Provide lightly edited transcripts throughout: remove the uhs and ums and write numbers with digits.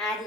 आज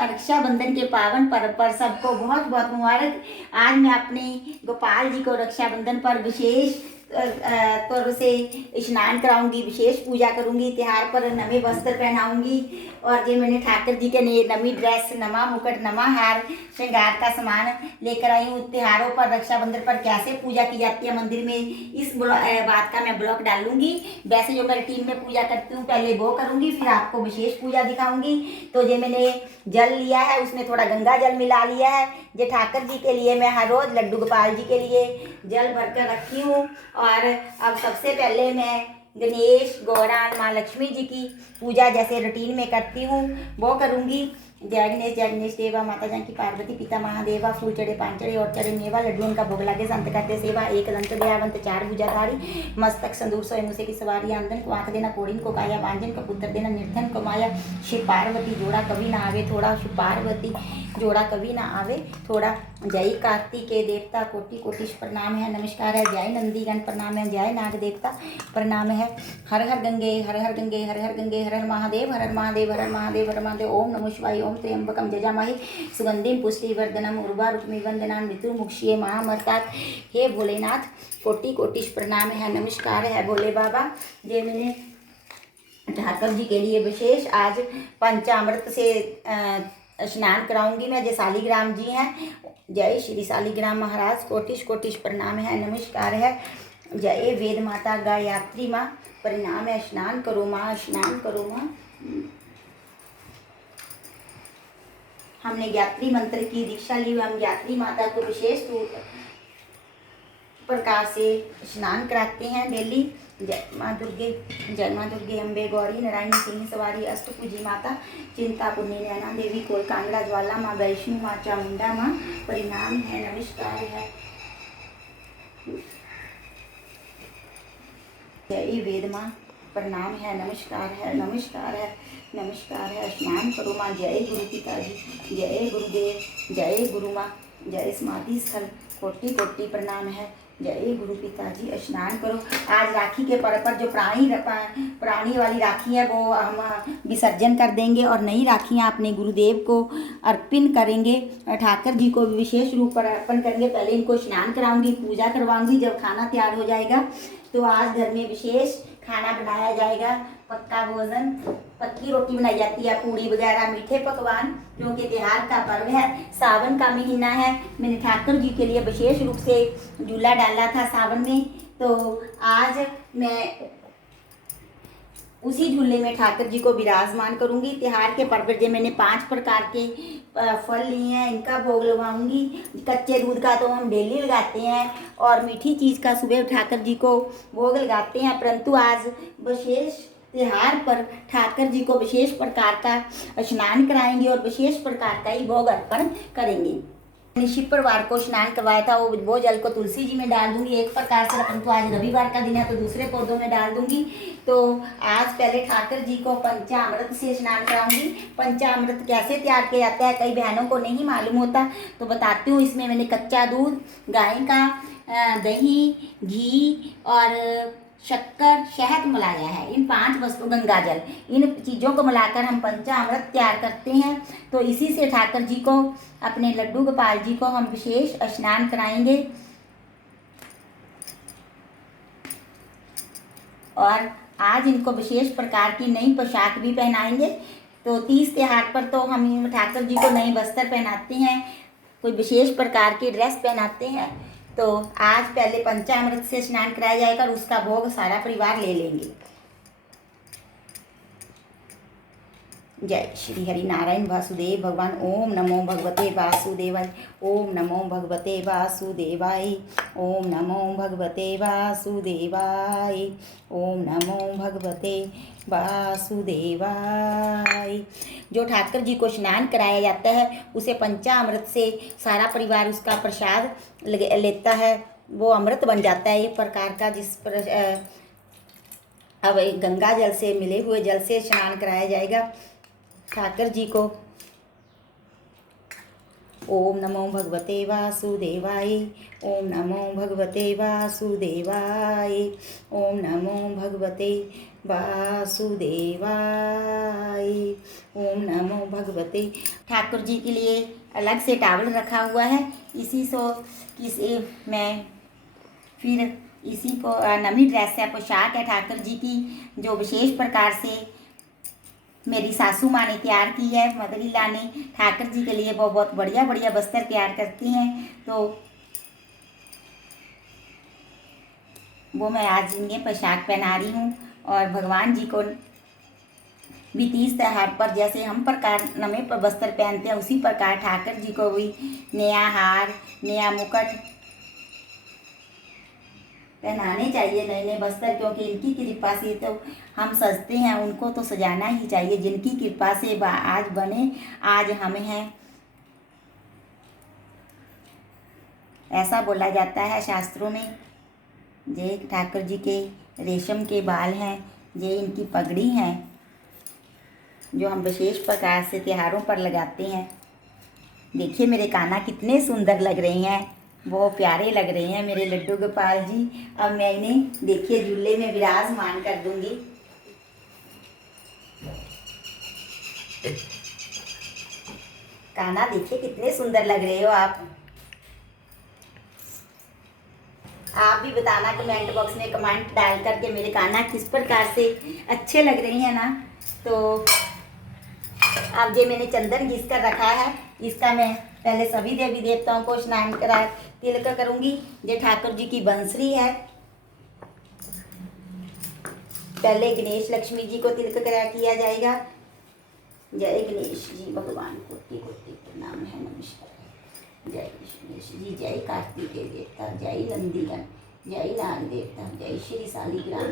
रक्षाबंधन के पावन पर्व पर सबको बहुत बहुत मुबारक। आज मैं अपने गोपाल जी को रक्षाबंधन पर विशेष तौर से स्नान कराऊंगी, विशेष पूजा करूंगी, त्योहार पर नवे वस्त्र पहनाऊंगी। और ये मैंने ठाकुर जी के लिए नवी ड्रेस, नमा मुकुट, नमा हार, श्रृंगार का सामान लेकर आई हूँ। त्योहारों पर रक्षाबंधन पर कैसे पूजा की जाती है मंदिर में, इस बात का मैं ब्लॉग डालूंगी। वैसे जो मैं रूटीन में पूजा करती हूँ पहले वो करूंगी, फिर आपको विशेष पूजा दिखाऊंगी। तो ये मैंने जल लिया है, उसमें थोड़ा गंगा जल मिला लिया है। ये ठाकुर जी के लिए मैं हर रोज लड्डू गोपाल जी के लिए जल भरकर रखी हूँ। और अब सबसे पहले मैं गणेश, गौरान, माँ लक्ष्मी जी की पूजा जैसे रूटीन में करती हूँ वो करूँगी। जय गणेश देवा, माता जानकी, पार्वती, पिता महादेवा। फूल चढ़े, पान चढ़े और चढ़े मेवा, लड्डू उनका भोग लागे, संत करते सेवा। एक दंत दयावंत, चार भुजाधारी, मस्तक संदूर, सोए मुसे की सवारी। आंदन को आंख देना, कोड़िन को काया, वांजन को पुत्र देना, निर्धन को माया। शिव पार्वती जोड़ा कभी ना आवे थोड़ा, शिव पार्वती जोड़ा कभी ना आवे थोड़ा। जय कार्तिकेय देवता, कोटि कोटि प्रणाम है, नमस्कार है। जय नंदीगण प्रणाम है, जय नाग देवता प्रणाम है। हर हर गंगे, हर हर गंगे, हर हर गंगे, हर हर महादेव, हर हर महादेव, हर हर महादेव, हर हर महादेव। ओम नमः शिवाय। ओम त्र्यंबकम यजामहे सुगंधिम पुष्टिवर्धनम उर्वारुकमिव वंदनान् मृत्युर्मुक्षीय महामर्तात्। हे भोलेनाथ, कोटि कोटि प्रणाम है, नमस्कार है भोले बाबा। ये मैंने ठाकुर जी के लिए विशेष आज पंचामृत से स्नान कराऊंगी मैं। जय शालिग्राम जी हैं, जय श्री शालिग्राम महाराज, कोटिश कोटिश प्रणाम है, नमस्कार है। जय वेद माता गायत्री माँ, प्रणाम है। स्नान करो माँ, स्नान करो माँ। हमने गायत्री मंत्र की दीक्षा ली, हम गायत्री माता को विशेष प्रकार से स्नान कराते हैं डेली। जय माँ दुर्गे, जय माँ दुर्गे, अम्बे गौरी, नारायणी, सिंह सवारी, अष्टभुजी माता, चिंतापुर्णी, नैना देवी, कोल कांगड़ा, ज्वाला माँ, वैष्णु माँ, चामुंडा माँ, परिणाम है, नमस्कार है। जय वेद माँ, प्रणाम है, नमस्कार है, नमस्कार है, नमस्कार है। स्नान करो माँ। जय गुरु पिताजी, जय गुरुदेव, जय गुरु माँ, जय समाधि स्थल, कोटि कोटि प्रणाम है। जय गुरु पिताजी, स्नान करो। आज राखी के पर्व पर जो पुरानी वाली राखी है वो हम विसर्जन कर देंगे और नई राखियाँ अपने गुरुदेव को अर्पण करेंगे। ठाकुर जी को विशेष रूप पर अर्पण करेंगे। पहले इनको स्नान कराऊंगी, पूजा करवाऊंगी। जब खाना तैयार हो जाएगा तो आज घर में विशेष खाना बनाया जाएगा, पक्का भोजन, पक्की रोटी बनाई जाती है, पूड़ी वगैरह, मीठे पकवान, क्योंकि त्योहार का पर्व है, सावन का महीना है। मैंने ठाकुर जी के लिए विशेष रूप से झूला डाला था सावन में, तो आज मैं उसी झूले में ठाकुर जी को विराजमान करूंगी। त्योहार के पर्व पर मैंने 5 प्रकार के फल लिए हैं, इनका भोग लगाऊंगी। कच्चे दूध का तो हम डेली लगाते हैं और मीठी चीज़ का सुबह ठाकुर जी को भोग लगाते हैं, परंतु आज विशेष त्योहार पर ठाकुर जी को विशेष प्रकार का स्नान कराएंगे और विशेष प्रकार का ही भोग अर्पण करेंगे। शुक्रवार को स्नान करवाया था, वो जल को तुलसी जी में डाल दूंगी एक प्रकार से, परंतु आज रविवार का दिन है तो दूसरे पौधों में डाल दूंगी। तो आज पहले ठाकुर जी को पंचामृत से स्नान कराऊंगी। पंचामृत कैसे तैयार किया जाता है कई बहनों को नहीं मालूम होता, तो बताती हूँ। इसमें मैंने कच्चा दूध, गाय का दही, घी और शक्कर, शहद मिलाया है। इन 5 वस्तु, गंगा जल, इन चीज़ों को मिलाकर हम पंचामृत तैयार करते हैं। तो इसी से ठाकुर जी को, अपने लड्डू गोपाल जी को हम विशेष स्नान कराएंगे। और आज इनको विशेष प्रकार की नई पोशाक भी पहनाएंगे। तो 30 त्योहार पर तो हम ठाकुर जी को नए वस्त्र पहनाते हैं, कोई विशेष प्रकार की ड्रेस पहनाते हैं। तो आज पहले पंचामृत से स्नान कराया जाएगा और उसका भोग सारा परिवार ले लेंगे। जय श्री हरि नारायण वासुदेव भगवान। ओम नमो भगवते वासुदेवाय, ओम नमो भगवते वासुदेवाय, ओम नमो भगवते वासुदेवाय, ओम नमो भगवते वासुदेवाय। जो ठाकुर जी को स्नान कराया जाता है उसे पंचामृत से सारा परिवार उसका प्रसाद लेता है, वो अमृत बन जाता है एक प्रकार का। जिस पर अब गंगा जल से, मिले हुए जल से स्नान कराया जाएगा ठाकुर जी को। ओम नमो भगवते वासुदेवाय। ओम नमो भगवते वासुदेवाय। ओम नमो भगवते वासुदेवाय। ओम नमो भगवते। ठाकुर जी के लिए अलग से टावल रखा हुआ है। इसी मैं फिर इसी को नवी ड्रेस है, पोशाक है ठाकुर जी की, जो विशेष प्रकार से मेरी सासू माँ ने तैयार की है। मदरीला ने ठाकुर जी के लिए वो बहुत बढ़िया बढ़िया वस्त्र तैयार करती हैं, तो वो मैं आज इन्हें पोशाक पहना रही हूँ। और भगवान जी को भी तीज त्योहार पर जैसे हम प्रकार नए वस्त्र पहनते हैं, उसी प्रकार ठाकुर जी को भी नया हार, नया मुकुट पहनाने चाहिए, नए नए वस्त्र, क्योंकि इनकी कृपा से तो हम सजते हैं, उनको तो सजाना ही चाहिए। जिनकी कृपा से आज बने, आज हम हैं। ऐसा बोला जाता है शास्त्रों में। ये ठाकुर जी के रेशम के बाल हैं, ये इनकी पगड़ी हैं, जो हम विशेष प्रकार से त्योहारों पर लगाते हैं। देखिए मेरे काना कितने सुंदर लग रहे हैं, वो प्यारे लग रहे हैं मेरे लड्डू गोपाल जी। अब मैं इन्हें देखिए झूले में विराजमान कर दूंगी। काना देखिए कितने सुंदर लग रहे हो आप भी बताना कमेंट बॉक्स में कमेंट डाल करके मेरे काना किस प्रकार से अच्छे लग रहे हैं ना। तो अब ये मैंने चंदन घिस कर रखा है, इसका मैं पहले सभी देवी देवताओं को स्नान करा तिलक करूंगी। ये ठाकुर जी की बंसरी है। पहले गणेश लक्ष्मी जी को तिलक करा किया जाएगा। जय गणेश जी भगवान, कोटि कोटि प्रणाम है, नमस्कार। जय गणेश जी, जय कार्तिकेय देवता, जय नंदीगण, जय लाल देवता, जय श्री शालिग्राम।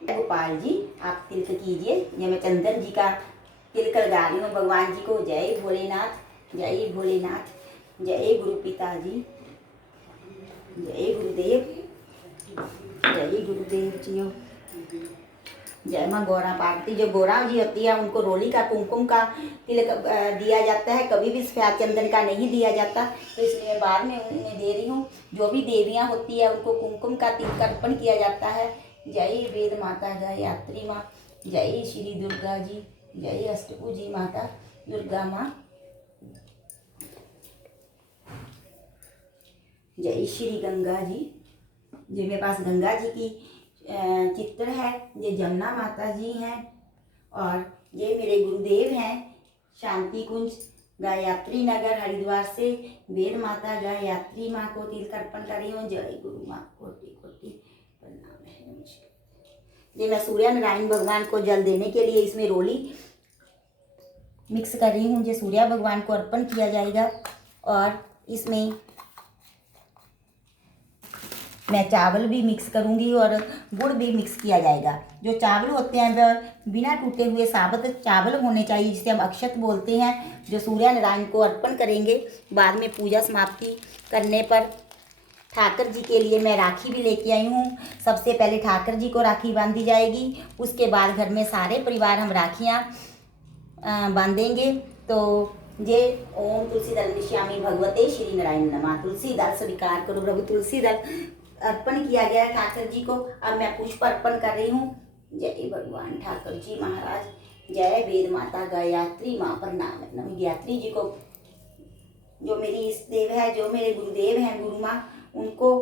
गोपाल जी आप तिलक कीजिए। ये मैं चंदन जी का तिलक लगा रही हूँ भगवान जी को। जय भोलेनाथ, जय भोलेनाथ, जय गुरु पिताजी, जय गुरुदेव, जय गुरुदेव जी। जय माँ गौरा पार्वती। जो गौरा जी होती है उनको रोली का कुमकुम का तिलक दिया जाता है, कभी भी सफेद चंदन का नहीं दिया जाता, तो इसलिए मैं बाद में उन्हें दे रही हूँ। जो भी देवियाँ होती है उनको कुमकुम का तिलक अर्पण किया जाता है। जय वेद माता, जय यात्री माँ, जय श्री दुर्गा जी, जय अष्टभुजी माता दुर्गा माँ, जय श्री गंगा जी। जो मेरे पास गंगा जी की चित्र है, ये जमुना माता जी हैं, और ये मेरे गुरुदेव हैं शांति कुंज गायत्री नगर हरिद्वार से। वेद माता गायत्री माँ को तिलक अर्पण कर रही हूँ। जय गुरु माँ, कोटि कोटि प्रणाम है, नमस्कार। ये मैं सूर्य नारायण भगवान को जल देने के लिए इसमें रोली मिक्स कर रही हूँ। ये सूर्य भगवान को अर्पण किया जाएगा, और इसमें मैं चावल भी मिक्स करूंगी और गुड़ भी मिक्स किया जाएगा। जो चावल होते हैं वह बिना टूटे हुए साबुत चावल होने चाहिए, जिसे हम अक्षत बोलते हैं, जो सूर्य नारायण को अर्पण करेंगे। बाद में पूजा समाप्ति करने पर ठाकुर जी के लिए मैं राखी भी लेके आई हूँ। सबसे पहले ठाकुर जी को राखी बांधी जाएगी, उसके बाद घर में सारे परिवार हम राखियाँ बांधेंगे। तो ये ओम तुलसी दल निश्यामी भगवते श्री नारायण नमः। तुलसी दल स्वीकार करो प्रभु। तुलसी दल अर्पण किया गया ठाकुर जी को। अब मैं पुष्प अर्पण कर रही हूँ। जय भगवान ठाकुर जी महाराज, जय वेद माता गायत्री माँ, प्रणाम है। गायत्री जी को जो मेरी इष्ट देव है, जो मेरे गुरुदेव हैं, गुरु माँ, उनको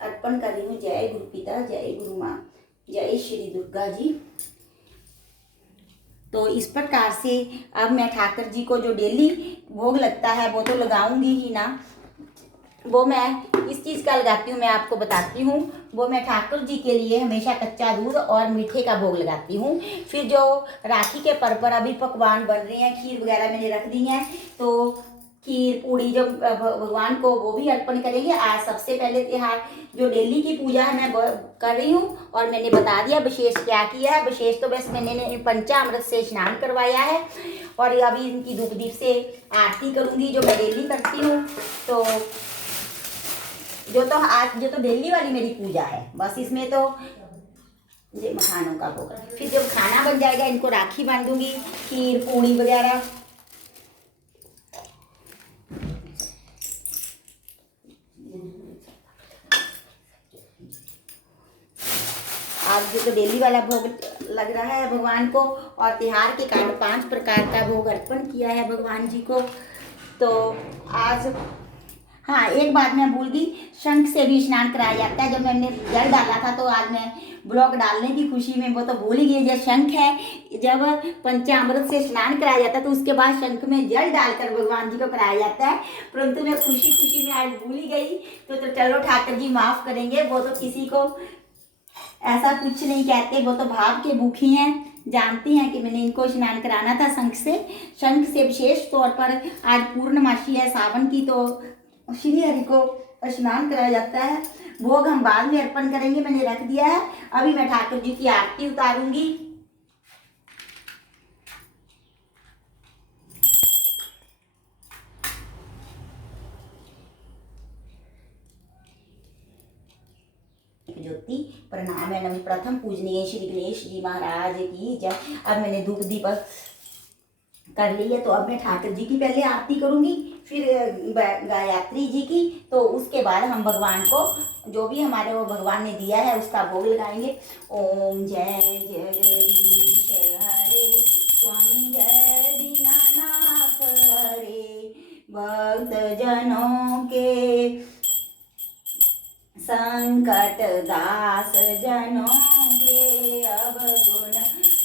अर्पण कर रही हूँ। जय गुरु पिता, जय गुरु माँ, जय श्री दुर्गा जी। तो इस प्रकार से अब मैं ठाकुर जी को जो डेली भोग लगता है वो तो लगाऊंगी ही ना। वो मैं इस चीज़ का लगाती हूँ, मैं आपको बताती हूँ। वो मैं ठाकुर जी के लिए हमेशा कच्चा दूध और मीठे का भोग लगाती हूँ। फिर जो राखी के पर्व पर अभी पकवान बन रहे हैं, खीर वगैरह मैंने रख दी हैं, तो खीर पूड़ी जो भगवान को वो भी अर्पण करेंगे। आज सबसे पहले त्योहार जो डेली की पूजा है मैं कर रही हूँ, और मैंने बता दिया विशेष क्या किया है। विशेष तो बस मैंने पंचामृत से स्नान करवाया है, और अभी इनकी धूप दीप से आरती करूँगी, जो मैं डेली करती हूँ। तो जो तो डेली वाली मेरी पूजा है, बस इसमें तो ये मखानों का भोग। फिर जब खाना बन जाएगा इनको राखी बांधूंगी, खीर पूड़ी वगैरह आज जो तो डेली वाला भोग लग रहा है भगवान को, और त्योहार के कारण 5 प्रकार का भोग अर्पण किया है भगवान जी को। तो आज हाँ, एक बात मैं भूल गई, शंख से भी स्नान कराया जाता है। जब मैंने जल डाला था तो आज मैं ब्लॉग डालने की खुशी में वो तो भूल ही गई। जब शंख है, जब पंचामृत से स्नान कराया जाता है तो उसके बाद शंख में जल डालकर भगवान जी को कराया जाता है, परंतु मैं खुशी खुशी में आज भूल ही गई। तो चलो ठाकुर जी माफ़ करेंगे, वो तो किसी को ऐसा कुछ नहीं कहते, वो तो भाव के भूखी हैं, जानती हैं कि मैंने इनको स्नान कराना था शंख से। शंख से विशेष तौर पर आज पूर्णमासी है सावन की, तो श्री हरि को स्नान कराया जाता है। भोग हम बाद में अर्पण करेंगे, मैंने रख दिया है। अभी मैं ठाकुर जी की आरती उतारूंगी। ज्योति प्रणाम है नम प्रथम पूजनीय श्री गणेश जी महाराज की जय। अब मैंने धूप दीपक कर ली है, तो अब मैं ठाकुर जी की पहले आरती करूंगी, फिर गायत्री जी की, तो उसके बाद हम भगवान को जो भी हमारे वो भगवान ने दिया है उसका भोग लगाएंगे। ओम जय जगदीश हरे स्वामी जय दीनानाथ हरे, भक्त जनों के संकट दास जनों के अवगुण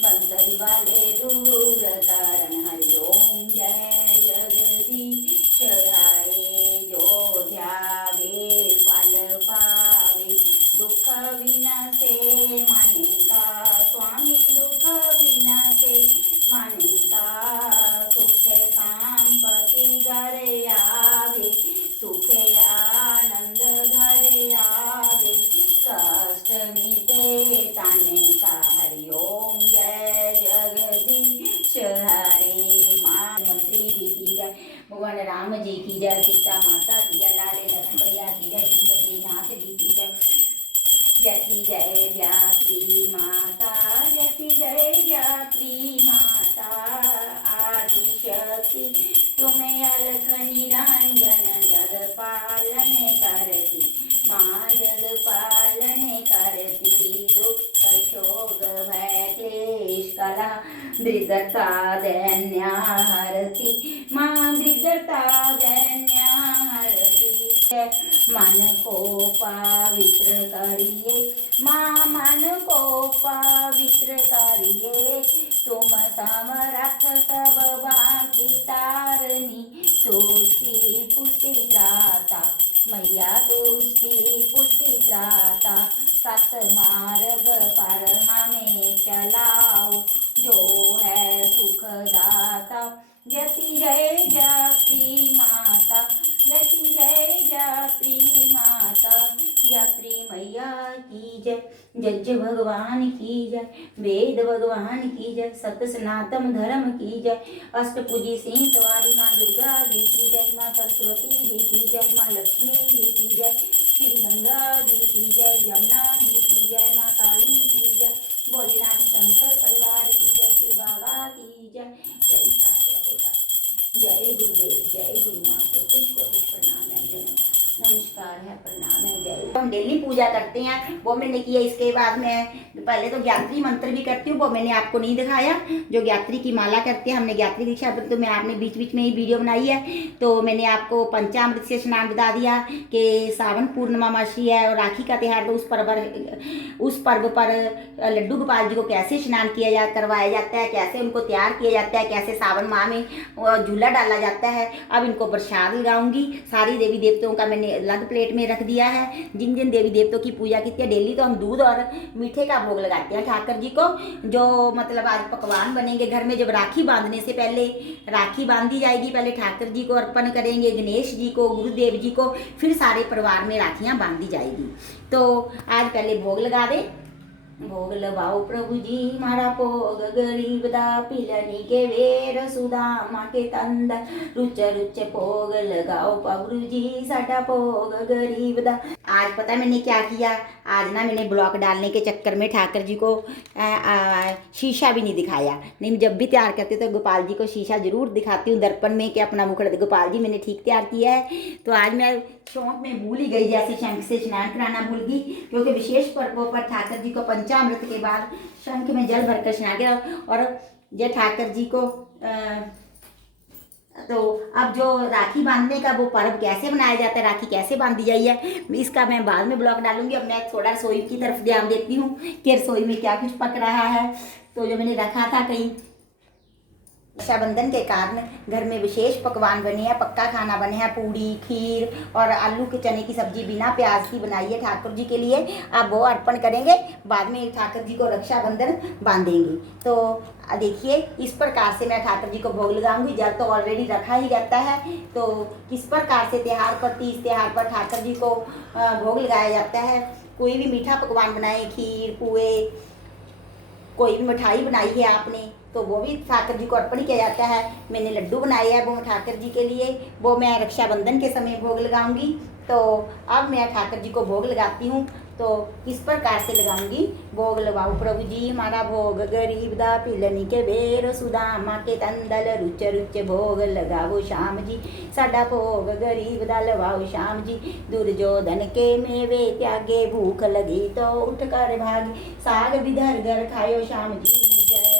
बंसरी वाले दूर करण हरि ओम जय जगदीश हरे, जो ध्यावे फल पावे दुख विनाशे मन का स्वामी, दुख विनाशे मन का सुख संपत्ति घर आवे, सुखे आनंद घर आवे, कष्ट मिटे ताने का हरि ओम जय जगदीश हरे। मंत्री जी की जय, भगवान राम जी की जय, सीता माता की जय, लाले लखन भैया की जय, श्री बद्रीनाथ जी की जय। जय जय जात्री माता, जय जय जात्री माता, आदि शक्ति तुम्हें अलख निरंजन, जग पालन करती माँ, जग पालन करती, दुख शोक भय क्लेश कला दृढ़ता दैन्य हरती माँ, दृढ़ता दैन्य हरती। मन को पवित्र करिए माँ, मन को पवित्र करिए, तुम समरथ सब बांकी तारनी, तुष्टि पुष्टि त्राता मैया, तुष्टि पुष्टि त्राता, सत मार्ग पर हमें चलाओ, जो है सुखदाता। जति जय जात्री माता, जति जय जात्री माता, जात्री मैया की जय, जज भगवान की जय, वेद भगवान की जय, सत्य सनातन धर्म की जय, अष्टभुजी सिंह सवारी माँ दुर्गा जी की जय, माँ सरस्वती जी की जय, माँ लक्ष्मी जी की जय, श्री गंगा जी की जय, यमुना जी की जय, माँ काली की जय, भोलेनाथ शंकर परिवार की जय, श्री बाबा की जय। जय जय गुरुदेव, जय गुरु माँ को कोटि प्रणाम है, नमस्कार है, प्रणाम है, जय। हम डेली पूजा करते हैं, वो मैंने किया। इसके बाद मैं पहले तो ज्ञात्री मंत्र भी करती हूँ, वो मैंने आपको नहीं दिखाया। जो ज्ञात्री की माला करते हैं, हमने ज्ञात्री दीक्षा तो मैं आपने बीच बीच में ही वीडियो बनाई है, तो मैंने आपको पंचामृत से स्नान बता दिया कि सावन पूर्णमासी है और राखी का त्यौहार, तो उस पर्व पर लड्डू गोपाल जी को कैसे स्नान करवाया जाता है, कैसे उनको तैयार किया जाता है, कैसे सावन माह में झूला डाला जाता है। अब इनको प्रसाद लगाऊंगी। सारी देवी देवताओं का मैंने अलग प्लेट में रख दिया है। जिन जिन देवी देवताओं की पूजा की है, डेली तो हम दूध और मीठे का भोग लगाते हैं ठाकुर जी को। जो मतलब आज पकवान बनेंगे घर में, जब राखी बांधने से पहले राखी बांधी जाएगी, पहले ठाकुर जी को अर्पण करेंगे, गणेश जी को, गुरुदेव जी को, फिर सारे परिवार में राखियाँ बांधी जाएगी। तो आज पहले भोग लगा दे। भोग लगाओ प्रभु जी मारा भोग, गरीब दा पिलनी के वेर, सुदामा के तंद रुच रुच भोग लगाओ प्रभु जी साडा भोग गरीब दा। आज पता है मैंने क्या किया, आज ना मैंने ब्लॉग डालने के चक्कर में ठाकुर जी को शीशा भी नहीं दिखाया। नहीं, जब भी तैयार करते तो गोपाल जी को शीशा जरूर दिखाती हूँ दर्पण में कि अपना मुखड़ा गोपाल जी मैंने ठीक तैयार किया है। तो आज मैं शौक में भूल ही गई, जैसे शंख से स्नान कराना भूल गई, क्योंकि विशेष पर्वों पर ठाकुर जी को पंचामृत के बाद शंख में जल भरकर स्नान किया। और जय ठाकर जी को तो अब जो राखी बांधने का वो पर्व कैसे मनाया जाता है, राखी कैसे बांधी जाइए, इसका मैं बाद में ब्लॉग डालूंगी। अब मैं थोड़ा रसोई की तरफ ध्यान देती हूँ कि रसोई में क्या कुछ पक रहा है। तो जो मैंने रखा था कहीं, रक्षाबंधन के कारण घर में विशेष पकवान बने हैं, पक्का खाना बने हैं, पूड़ी, खीर और आलू के चने की सब्जी बिना प्याज की बनाई है ठाकुर जी के लिए। अब वो अर्पण करेंगे, बाद में ठाकुर जी को रक्षाबंधन बांधेंगे। तो देखिए इस प्रकार से मैं ठाकुर जी को भोग लगाऊंगी। जल तो ऑलरेडी रखा ही रहता है। तो किस प्रकार से त्यौहार पर, तीज त्यौहार पर ठाकुर जी को भोग लगाया जाता है। कोई भी मीठा पकवान बनाए, खीर, पुए, कोई भी मिठाई बनाई है आपने तो वो भी ठाकुर जी को अर्पण किया जाता है। मैंने लड्डू बनाए हैं वो ठाकुर जी के लिए, वो मैं रक्षाबंधन के समय भोग लगाऊंगी। तो अब मैं ठाकुर जी को भोग लगाती हूँ। तो इस प्रकार से लगाऊंगी। भोग लगाओ प्रभु जी हमारा भोग, गरीब दा पिलनी के बेर, सुदामा के तंदल रुच रुच भोग लगाओ श्याम जी, साडा भोग गरीब दा लगाओ श्याम जी, दुर्योधन के मेवे त्यागे, भूख लगी तो उठ कर भागी, साग बिधर घर खायो श्याम जी जय।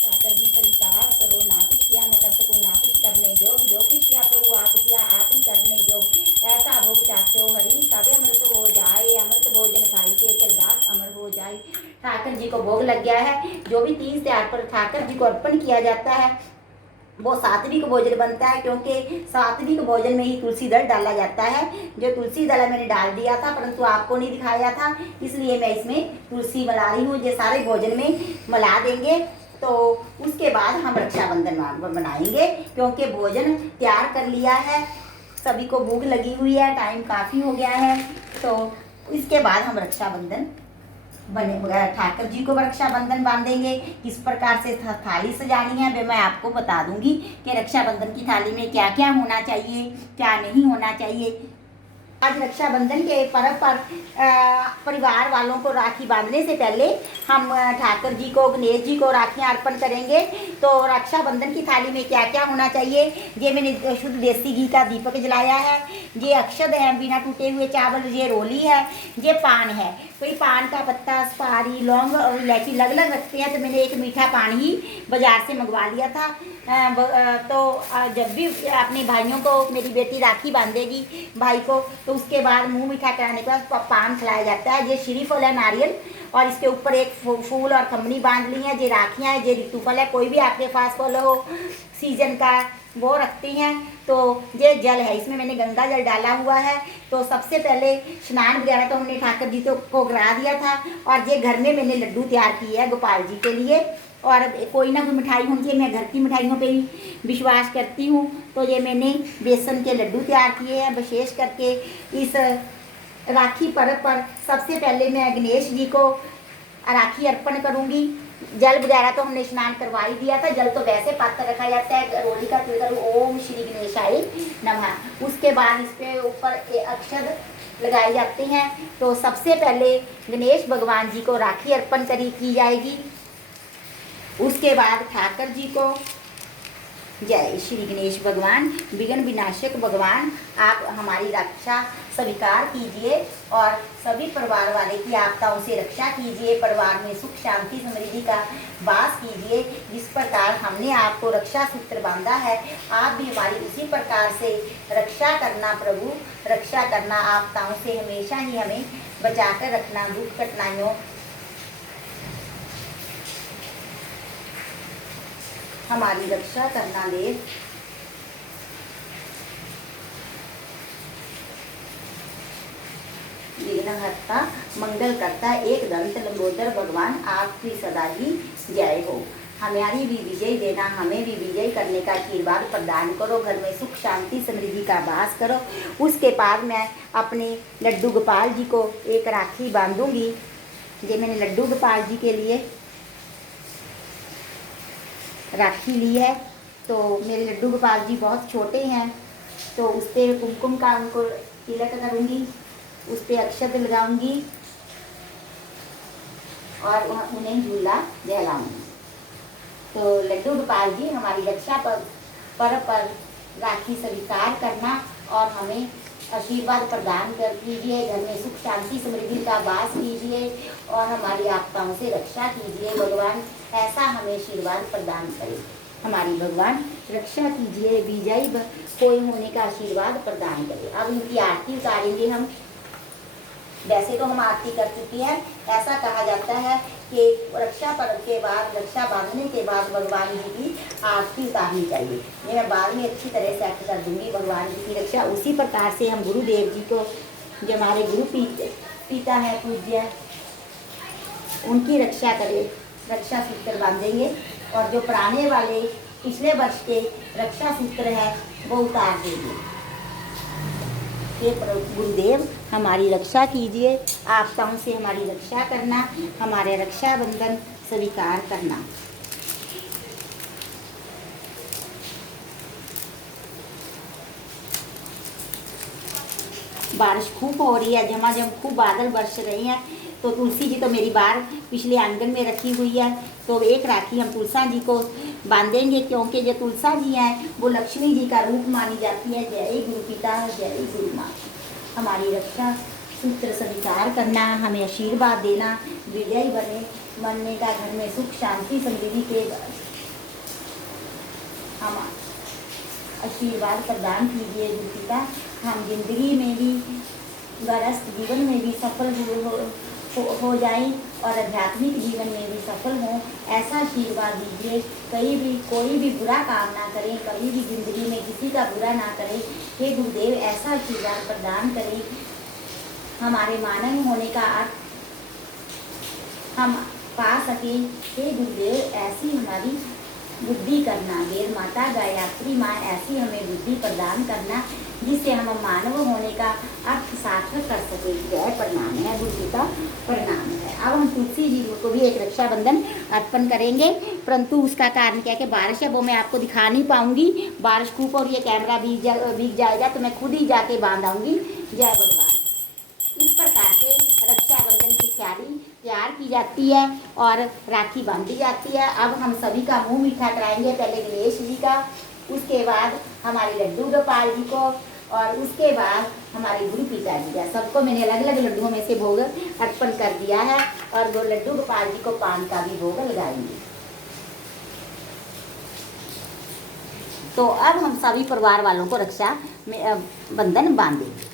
ठाकुर जी स्वीकार करो, ना कुछ किया न कर सको, ना कुछ करने जो, जो कुछ किया प्रभु आप किया, आप ही करने जो, ऐसा भोग चाखो हरि सबे अमृत हो जाए, अमृत भोजन खाई के तिरदास अमर हो जाए। ठाकुर जी को भोग लग गया है। जो भी तीज त्योहार पर ठाकुर जी को अर्पण किया जाता है वो सात्विक भोजन बनता है, क्योंकि सात्विक भोजन में ही तुलसी दल डाला जाता है। जो तुलसी दल मैंने डाल दिया था परंतु आपको नहीं दिखाया था, इसलिए मैं इसमें तुलसी मिला रही हूँ। ये सारे भोजन में मिला देंगे तो उसके बाद हम रक्षाबंधन बनाएंगे, क्योंकि भोजन तैयार कर लिया है, सभी को भूख लगी हुई है, टाइम काफ़ी हो गया है। तो इसके बाद हम रक्षाबंधन बने ठाकुर जी को रक्षाबंधन बांधेंगे। किस प्रकार से थाली सजानी है वे मैं आपको बता दूंगी कि रक्षाबंधन की थाली में क्या क्या होना चाहिए, क्या नहीं होना चाहिए। आज रक्षाबंधन के पर्व पर परिवार वालों को राखी बांधने से पहले हम ठाकुर जी को, गणेश जी को राखियां अर्पण करेंगे। तो रक्षाबंधन की थाली में क्या क्या होना चाहिए, ये मैंने शुद्ध देसी घी का दीपक जलाया है, ये अक्षत है बिना टूटे हुए चावल, ये रोली है, ये पान है। कोई पान का पत्ता, सुपारी, लौंग और इलायची अलग अलग रखते हैं। तो मैंने एक मीठा पान ही बाजार से मंगवा लिया था। तो जब भी अपने भाइयों को, मेरी बेटी राखी बांधेगी भाई को, तो उसके बाद मुंह मीठा कराने के बाद पान खिलाया जाता है। ये श्रीफल है नारियल, और इसके ऊपर एक फूल और खमनी बांध ली है। ये राखियाँ है, ये ऋतुफल है, कोई भी आपके पास फल हो सीजन का वो रखती हैं। तो ये जल है, इसमें मैंने गंगा जल डाला हुआ है। तो सबसे पहले स्नान वगैरह तो हमने ठाकुर जी को करा दिया था। और ये घर में मैंने लड्डू तैयार किए हैं गोपाल जी के लिए। और कोई ना कोई मिठाई होनी चाहिए, मैं घर की मिठाइयों पे ही विश्वास करती हूँ। तो ये मैंने बेसन के लड्डू तैयार किए हैं। विशेष करके इस राखी पर्व पर सबसे पहले मैं गणेश जी को राखी अर्पण करूँगी। जल वगैरह तो हमने स्नान करवा ही दिया था, जल तो वैसे पात्र रखा जाता है, रोली का तिल करूँ ओम श्री गणेशाय नमः। उसके बाद इस पे ऊपर अक्षत लगाए जाते हैं। तो सबसे पहले गणेश भगवान जी को राखी अर्पण की जाएगी। उसके बाद ठाकुर जी को, जय श्री गणेश भगवान, विघ्न विनाशक भगवान, आप हमारी रक्षा स्वीकार कीजिए और सभी परिवार वाले की आपदाओं से रक्षा कीजिए। परिवार में सुख शांति समृद्धि का वास कीजिए। जिस प्रकार हमने आपको रक्षा सूत्र बांधा है, आप भी हमारी उसी प्रकार से रक्षा करना प्रभु, रक्षा करना। आपदाओं से हमेशा ही हमें बचा कर रखना, दुख कठिनाइयों हमारी रक्षा करना देव। विघ्नहर्ता मंगल करता एक दंत लंबोदर भगवान, आपकी सदा ही जय हो। हमारी भी विजय देना, हमें भी विजय करने का आशीर्वाद प्रदान करो। घर में सुख शांति समृद्धि का वास करो। उसके बाद मैं अपने लड्डू गोपाल जी को एक राखी बांधूंगी। ये मैंने लड्डू गोपाल जी के लिए राखी ली है। तो मेरे लड्डू गोपाल जी बहुत छोटे हैं, तो उस पर कुमकुम का उनको तिलक करूँगी, उस पर अक्षत लगाऊंगी और उन्हें झूला दहलाऊंगी। तो लड्डू गोपाल जी हमारी रक्षा पर राखी स्वीकार करना और हमें आशीर्वाद प्रदान कर कीजिए, घर में सुख शांति समृद्धि का वास कीजिए और हमारी आपदाओं से रक्षा कीजिए। भगवान ऐसा हमें आशीर्वाद प्रदान करे। हमारी भगवान रक्षा कीजिए, विजयी कोई होने का आशीर्वाद प्रदान करे। अब इनकी आरती उतारेंगे हम। वैसे तो हम आरती कर चुकी हैं। ऐसा कहा जाता है कि रक्षा पर्व के बाद, रक्षा बांधने के बाद भगवान जी की आरती उतारनी चाहिए। ये मैं बाद में अच्छी तरह से एक्ट कर दूंगी। भगवान जी की रक्षा उसी प्रकार से हम गुरुदेव जी को, जो हमारे गुरु पिता है पूज्य, उनकी रक्षा करें, रक्षा सूत्र बांधेंगे और जो पुराने वाले पिछले वर्ष के रक्षा सूत्र है वो उतार देंगे। हे गुरुदेव हमारी रक्षा कीजिए, आपदाओं से हमारी रक्षा करना, हमारे रक्षाबंधन स्वीकार करना। बारिश खूब हो रही है, झमाझम खूब बादल बरस रहे हैं। तो तुलसी जी तो मेरी बाहर पिछले आंगन में रखी हुई है, तो एक राखी हम तुलसा जी को बांधेंगे, क्योंकि जो तुलसा जी हैं वो लक्ष्मी जी का रूप मानी जाती है। जय गुरु पिता, जय गुरु माँ। हमारी रक्षा सूत्र स्वीकार करना, हमें आशीर्वाद देना, विजयी बनने का, घर में सुख शांति समृद्धि के हम आशीर्वाद प्रदान कीजिए गुरु पिता। हम जिंदगी में भी, गृहस्थ जीवन में भी सफल हो जाएं और आध्यात्मिक जीवन में भी सफल हों, ऐसा आशीर्वाद दीजिए। कोई भी बुरा काम ना करें, कभी भी जिंदगी में किसी का बुरा ना करें। हे गुरुदेव ऐसा आशीर्वाद प्रदान करें, हमारे मानव होने का अर्थ हम पा सकें। हे गुरुदेव ऐसी हमारी बुद्धि करना, देर माता गायत्री माँ ऐसी हमें बुद्धि प्रदान करना, जिससे हम मानव होने का अर्थ सार्थक कर सके। जय प्रणाम है गुरु पिता, प्रणाम है। अब हम तुलसी जी को भी एक रक्षाबंधन अर्पण करेंगे, परंतु उसका कारण क्या है कि बारिश है, वो मैं आपको दिखा नहीं पाऊंगी। बारिश खूब और ये कैमरा भीग जाएगा तो मैं खुद ही जाके बांध आऊँगी। जय भगवान। इस प्रकार से रक्षाबंधन की तैयार की जाती है और राखी बांधी जाती है। अब हम सभी का मुंह मीठा कराएंगे, पहले गणेश जी का, उसके बाद हमारे लड्डू गोपाल जी को और उसके बाद हमारे गुरु पिता जी का। सबको मैंने अलग अलग लड्डुओं में से भोग अर्पण कर दिया है और वो लड्डू गोपाल जी को पान का भी भोग लगाएंगे। तो अब हम सभी परिवार वालों को रक्षा बंधन बांधेंगे।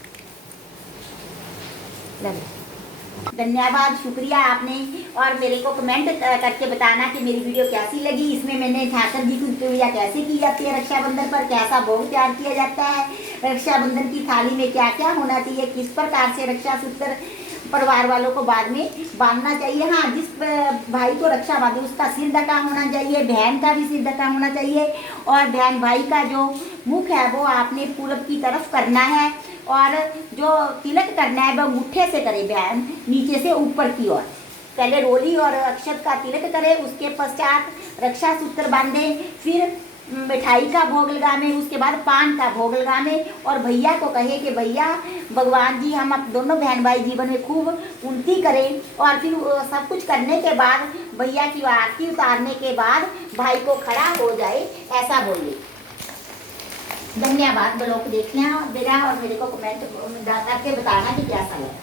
धन्यवाद, शुक्रिया आपने। और मेरे को कमेंट करके बताना कि मेरी वीडियो कैसी लगी। इसमें मैंने ठाकर जी की पूजा कैसे की जाती है, रक्षाबंधन पर कैसा भोग तैयार किया जाता है, रक्षाबंधन की थाली में क्या क्या होना चाहिए, किस प्रकार से रक्षा सूत्र परिवार वालों को बाद में बांधना चाहिए। हाँ, जिस भाई को रक्षा बांधे उसका सिर ढका होना चाहिए, बहन का भी सिर ढका होना चाहिए और बहन भाई का जो मुख है वो आपने पूरब की तरफ करना है और जो तिलक करना है वह अंगूठे से करे, बहन नीचे से ऊपर की ओर। पहले रोली और अक्षत का तिलक करे, उसके पश्चात रक्षा सूत्र बांधे, फिर मिठाई का भोग लगावे, उसके बाद पान का भोग लगावे और भैया को कहे कि भैया भगवान जी हम अब दोनों बहन भाई जीवन में खूब उन्नति करें। और फिर सब कुछ करने के बाद भैया की आरती उतारने के बाद भाई को खड़ा हो जाए, ऐसा बोलिए। धन्यवाद। ब्लॉग देखना मेरा और मेरे को कमेंट करके बताना कि कैसा लगा।